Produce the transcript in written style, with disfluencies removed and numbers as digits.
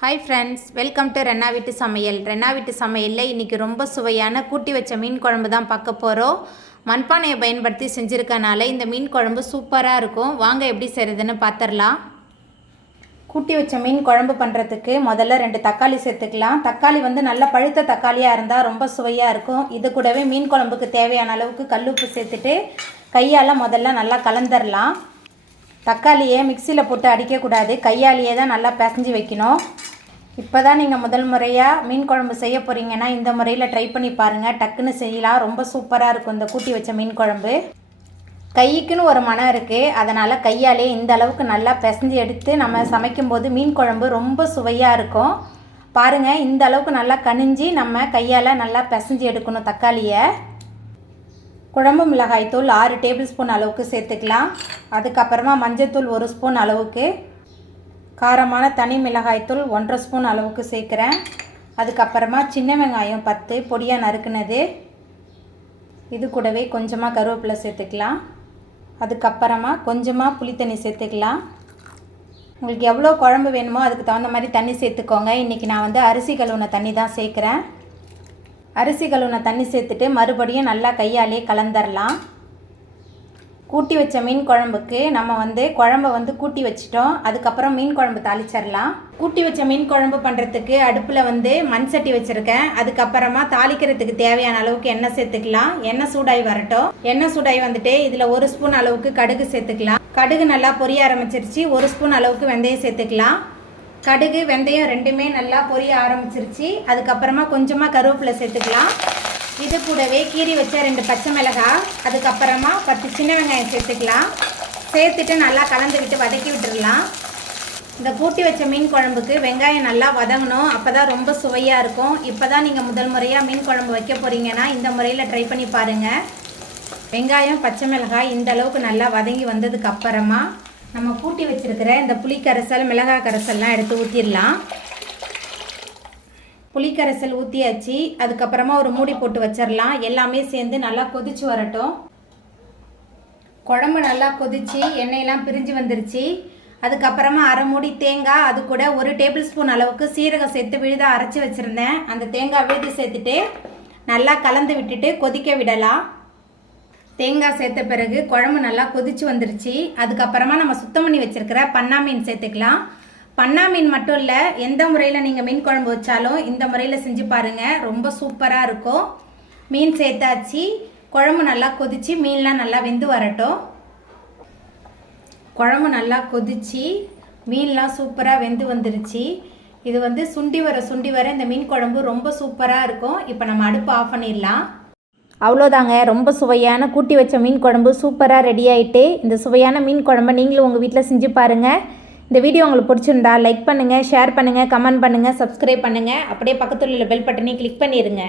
Hi friends, welcome to Renna வீட்டு சமையல். ரென்னா வீட்டு சமையலில் இன்றைக்கி ரொம்ப சுவையான கூட்டி வச்ச மீன் குழம்பு தான் பார்க்க போகிறோம். மண்பானையை பயன்படுத்தி செஞ்சுருக்கனால இந்த மீன் குழம்பு சூப்பராக இருக்கும். வாங்க எப்படி செய்கிறதுன்னு பார்த்துடலாம். கூட்டி வச்ச மீன் குழம்பு பண்ணுறதுக்கு முதல்ல 2 தக்காளி சேர்த்துக்கலாம். தக்காளி நல்ல பழுத்த தக்காளியாக இருந்தால் ரொம்ப சுவையாக இருக்கும். இது கூடவே மீன் குழம்புக்கு தேவையான அளவுக்கு கல்லுப்பு சேர்த்துட்டு கையால் முதல்ல நல்லா கலந்துடலாம். தக்காளியை மிக்சியில் போட்டு அடிக்கக்கூடாது, கையாலேயே தான் நல்லா பிசைஞ்சு வைக்கணும். இப்போ தான் நீங்கள் முதல் முறையாக மீன் குழம்பு செய்ய போகிறீங்கன்னா இந்த முறையில் ட்ரை பண்ணி பாருங்கள். டக்குன்னு செய்யலாம், ரொம்ப சூப்பராக இருக்கும் இந்த கூட்டி வச்ச மீன் குழம்பு. கைக்குன்னு ஒரு மனம் இருக்குது, அதனால் கையாலே இந்த அளவுக்கு நல்லா பிசைஞ்சு எடுத்து நம்ம சமைக்கும்போது மீன் குழம்பு ரொம்ப சுவையாக இருக்கும். பாருங்கள், இந்த அளவுக்கு நல்லா கனிஞ்சி நம்ம கையால் நல்லா பிசைஞ்சு எடுக்கணும் தக்காளியை. குழம்பு மிளகாய் தூள் 6 டேபிள் ஸ்பூன் அளவுக்கு சேர்த்துக்கலாம். அதுக்கப்புறமா மஞ்சள்தூள் 1 ஸ்பூன் அளவுக்கு, காரமான தனி மிளகாய்த்தூள் 1.5 ஸ்பூன் அளவுக்கு சேர்க்குறேன். அதுக்கப்புறமா சின்ன வெங்காயம் 10 பொடியாக நறுக்குனது, இது கூடவே கொஞ்சமாக கருவேப்பிலை சேர்த்துக்கலாம். அதுக்கப்புறமா கொஞ்சமாக புளித்தண்ணி சேர்த்துக்கலாம். உங்களுக்கு எவ்வளோ குழம்பு வேணுமோ அதுக்கு தகுந்த மாதிரி தண்ணி சேர்த்துக்கோங்க. இன்றைக்கி நான் அரிசி கழுவுன தண்ணி தான் சேர்க்குறேன். அரிசி கழுவுன தண்ணி சேர்த்துட்டு மறுபடியும் நல்லா கையாலே கலந்துடலாம். கூட்டி வச்ச மீன் குழம்புக்கு நம்ம குழம்பை கூட்டி வச்சிட்டோம். அதுக்கப்புறம் மீன் குழம்பு தாளிச்சிடலாம். கூட்டி வச்ச மீன் குழம்பு பண்ணுறதுக்கு அடுப்பில் மண் சட்டி வச்சுருக்கேன். அதுக்கப்புறமா தாளிக்கிறதுக்கு தேவையான அளவுக்கு எண்ணெய் சேர்த்துக்கலாம். எண்ணெய் சூடாகி வரட்டும். எண்ணெய் சூடாகி இதில் 1 ஸ்பூன் அளவுக்கு கடுகு சேர்த்துக்கலாம். கடுகு நல்லா பொரிய ஆரம்பிச்சிருச்சு. 1 ஸ்பூன் அளவுக்கு வெந்தயம் சேர்த்துக்கலாம். கடுகு வெந்தயம் ரெண்டுமே நல்லா பொரிய ஆரம்பிச்சிருச்சு. அதுக்கப்புறமா கொஞ்சமாக கருவேப்பிலை சேர்த்துக்கலாம். இது கூடவே கீறி வச்ச 2 பச்சை மிளகாய், அதுக்கப்புறமா 10 சின்ன வெங்காயம் சேர்த்துக்கலாம். சேர்த்துட்டு நல்லா கலந்துக்கிட்டு வதக்கி விட்டுடலாம். இந்த கூட்டி வச்ச மீன் குழம்புக்கு வெங்காயம் நல்லா வதங்கணும், அப்போ தான் ரொம்ப சுவையாக இருக்கும். இப்போ தான் நீங்கள் முதல் முறையாக மீன் குழம்பு வைக்க போகிறீங்கன்னா இந்த முறையில் ட்ரை பண்ணி பாருங்கள். வெங்காயம் பச்சை மிளகாய் இந்த அளவுக்கு நல்லா வதங்கி வந்ததுக்கப்புறமா நம்ம கூட்டி வச்சுருக்கிற இந்த புளிக்கரைசல் மிளகாய் கரைசல்லாம் எடுத்து ஊற்றிடலாம். புளிக்கரைசல் ஊற்றியாச்சு. அதுக்கப்புறமா ஒரு மூடி போட்டு வச்சிடலாம். எல்லாமே சேர்ந்து நல்லா கொதிச்சு வரட்டும். குழம்பு நல்லா கொதிச்சு எண்ணெயெல்லாம் பிரிஞ்சு வந்துருச்சு. அதுக்கப்புறமா அரை மூடி தேங்காய், அது கூட 1 டேபிள் ஸ்பூன் அளவுக்கு சீரகம் சேர்த்து விழுதாக அரைச்சி வச்சுருந்தேன். அந்த தேங்காய் விழுது சேர்த்துட்டு நல்லா கலந்து விட்டுட்டு கொதிக்க விடலாம். தேங்காய் சேர்த்த பிறகு குழம்பு நல்லா கொதிச்சு வந்துருச்சு. அதுக்கப்புறமா நம்ம சுத்தம் பண்ணி வச்சுருக்கிற பண்ணா மீன் சேர்த்துக்கலாம். பண்ணா மீன் மட்டும் இல்லை, எந்த முறையில் நீங்கள் மீன் குழம்பு வச்சாலும் இந்த முறையில் செஞ்சு பாருங்கள், ரொம்ப சூப்பராக இருக்கும். மீன் சேர்த்தாச்சு. குழம்பு நல்லா கொதிச்சு மீன்லாம் நல்லா வெந்து வரட்டும். குழம்பு நல்லா கொதிச்சு மீன்லாம் சூப்பராக வெந்து வந்துருச்சு. இது சுண்டி வர இந்த மீன் குழம்பு ரொம்ப சூப்பராக இருக்கும். இப்போ நம்ம அடுப்பு ஆஃப் பண்ணிடலாம். அவ்வளோதாங்க, ரொம்ப சுவையான கூட்டி வச்ச மீன் குழம்பு சூப்பராக ரெடி ஆகிட்டு. இந்த சுவையான மீன் குழம்பை நீங்களும் உங்கள் வீட்டில் செஞ்சு பாருங்கள். இந்த வீடியோ உங்களுக்கு பிடிச்சிருந்தா லைக் பண்ணுங்கள், ஷேர் பண்ணுங்கள், கமெண்ட் பண்ணுங்கள், சப்ஸ்கிரைப் பண்ணுங்கள். அப்படியே பக்கத்தில் உள்ள பெல் பட்டனையும் கிளிக் பண்ணிடுங்க.